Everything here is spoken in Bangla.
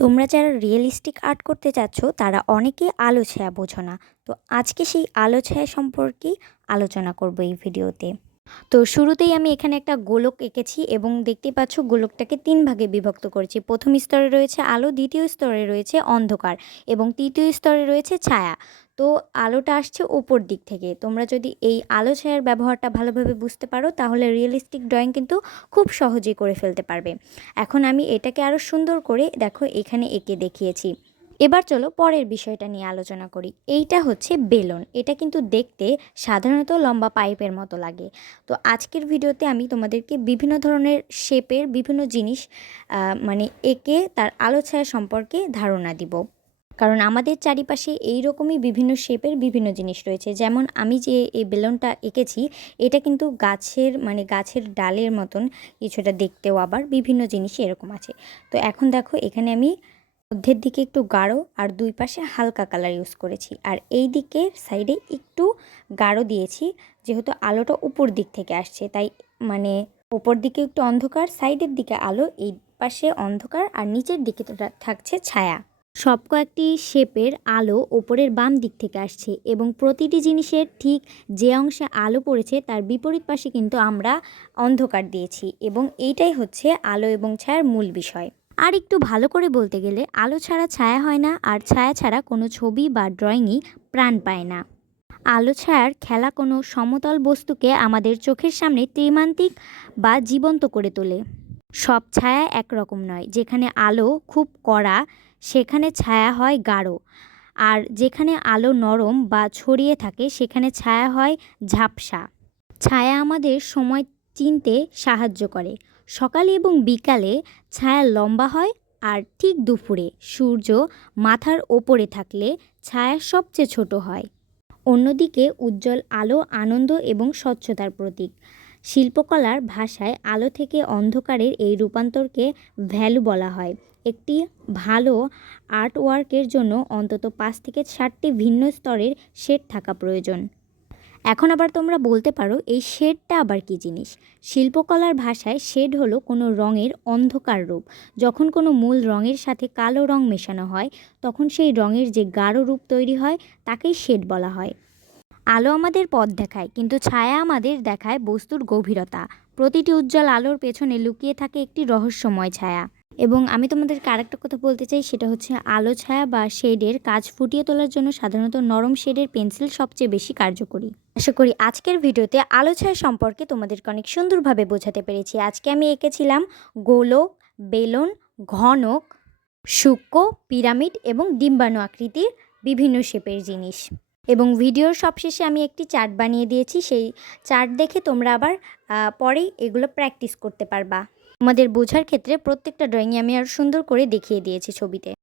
তোমরা যারা রিয়েলিস্টিক আর্ট করতে চাচ্ছ তারা অনেকেই আলো ছায়া বোঝো না। তো আজকে সেই আলো ছায়া সম্পর্কেই আলোচনা করব এই ভিডিওতে। তো শুরুতেই আমি এখানে একটা গোলক এঁকেছি এবং দেখতেই পাচ্ছ গোলকটাকে ৩ ভাগে বিভক্ত করেছি। প্রথম স্তরে রয়েছে আলো, দ্বিতীয় স্তরে রয়েছে অন্ধকার এবং তৃতীয় স্তরে রয়েছে ছায়া। তো আলোটা আসছে উপর দিক থেকে। তোমরা যদি এই আলো ছায়ার ব্যবহারটা ভালোভাবে বুঝতে পারো তাহলে রিয়েলিস্টিক ড্রয়িং কিন্তু খুব সহজেই করে ফেলতে পারবে। এখন আমি এটাকে আরও সুন্দর করে দেখো এখানে এঁকে দেখিয়েছি। এবার চলো পরের বিষয়টা নিয়ে আলোচনা করি। এইটা হচ্ছে বেলুন। এটা কিন্তু দেখতে সাধারণত লম্বা পাইপের মতো লাগে। তো আজকের ভিডিওতে আমি তোমাদেরকে বিভিন্ন ধরনের শেপের বিভিন্ন জিনিস মানে এঁকে তার আলো ছায়া সম্পর্কে ধারণা দিব। কারণ আমাদের চারিপাশে এই রকমই বিভিন্ন শেপের বিভিন্ন জিনিস রয়েছে। যেমন আমি যে এই বেলুনটা এঁকেছি এটা কিন্তু গাছের ডালের মতন কিছুটা, দেখতেও আবার বিভিন্ন জিনিসই এরকম আছে। তো এখন দেখো এখানে আমি মধ্যের দিকে একটু গাঢ় আর দুই পাশে হালকা কালার ইউজ করেছি, আর এই দিকের সাইডে একটু গাঢ় দিয়েছি যেহেতু আলোটা উপর দিক থেকে আসছে, তাই মানে উপর দিকে একটু অন্ধকার, সাইডের দিকে আলো, এই পাশে অন্ধকার আর নিচের দিকে থাকছে ছায়া। সব কয়েকটি শেপের আলো ওপরের বাম দিক থেকে আসছে এবং প্রতিটি জিনিসের ঠিক যে অংশে আলো পড়েছে তার বিপরীত পাশে কিন্তু আমরা অন্ধকার দিয়েছি এবং এইটাই হচ্ছে আলো এবং ছায়ার মূল বিষয়। আর একটু ভালো করে বলতে গেলে আলো ছাড়া ছায়া হয় না, আর ছায়া ছাড়া কোনো ছবি বা ড্রয়িংই প্রাণ পায় না। আলো ছায়ার খেলা কোনো সমতল বস্তুকে আমাদের চোখের সামনে ত্রিমান্তিক বা জীবন্ত করে তোলে। সব ছায়া একরকম নয়। যেখানে আলো খুব কড়া সেখানে ছায়া হয় গাঢ়, আর যেখানে আলো নরম বা ছড়িয়ে থাকে সেখানে ছায়া হয় ঝাপসা। ছায়া আমাদের সময় চিনতে সাহায্য করে। সকালে এবং বিকালে ছায়া লম্বা হয়, আর ঠিক দুপুরে সূর্য মাথার ওপরে থাকলে ছায়া সবচেয়ে ছোট হয়। অন্যদিকে উজ্জ্বল আলো আনন্দ এবং স্বচ্ছতার প্রতীক। শিল্পকলার ভাষায় আলো থেকে অন্ধকারের এই রূপান্তরকে ভ্যালু বলা হয়। একটি ভালো আর্টওয়ার্কের জন্য অন্তত ৫ থেকে ৭টি ভিন্ন স্তরের শেড থাকা প্রয়োজন। এখন আবার তোমরা বলতে পারো এই শেডটা আবার কী জিনিস? শিল্পকলার ভাষায় শেড হলো কোনো রঙের অন্ধকার রূপ। যখন কোনো মূল রঙের সাথে কালো রং মেশানো হয় তখন সেই রঙের যে গাঢ় রূপ তৈরি হয় তাকেই শেড বলা হয়। আলো আমাদের পথ দেখায়, কিন্তু ছায়া আমাদের দেখায় বস্তুর গভীরতা। প্রতিটি উজ্জ্বল আলোর পেছনে লুকিয়ে থাকে একটি রহস্যময় ছায়া। এবং আমি তোমাদেরকে আরেকটা কথা বলতে চাই, সেটা হচ্ছে আলো ছায়া বা শেডের কাজ ফুটিয়ে তোলার জন্য সাধারণত নরম শেডের পেন্সিল সবচেয়ে বেশি কার্যকরী। আশা করি আজকের ভিডিওতে আলো ছায়া সম্পর্কে তোমাদেরকে অনেক সুন্দরভাবে বোঝাতে পেরেছি। আজকে আমি এঁকেছিলাম গোলক, বেলুন, ঘনক, সূক্ষ্ম, পিরামিড এবং ডিম্বাণু আকৃতির বিভিন্ন শেপের জিনিস। এবং ভিডিওর সবশেষে আমি একটি চার্ট বানিয়ে দিয়েছি। সেই চার্ট দেখে তোমরা আবার পরেই এগুলো প্র্যাকটিস করতে পারবা। তোমাদের বোঝার ক্ষেত্রে প্রত্যেকটা ড্রয়িংয়ে আমি আর সুন্দর করে দেখিয়ে দিয়েছি ছবিতে।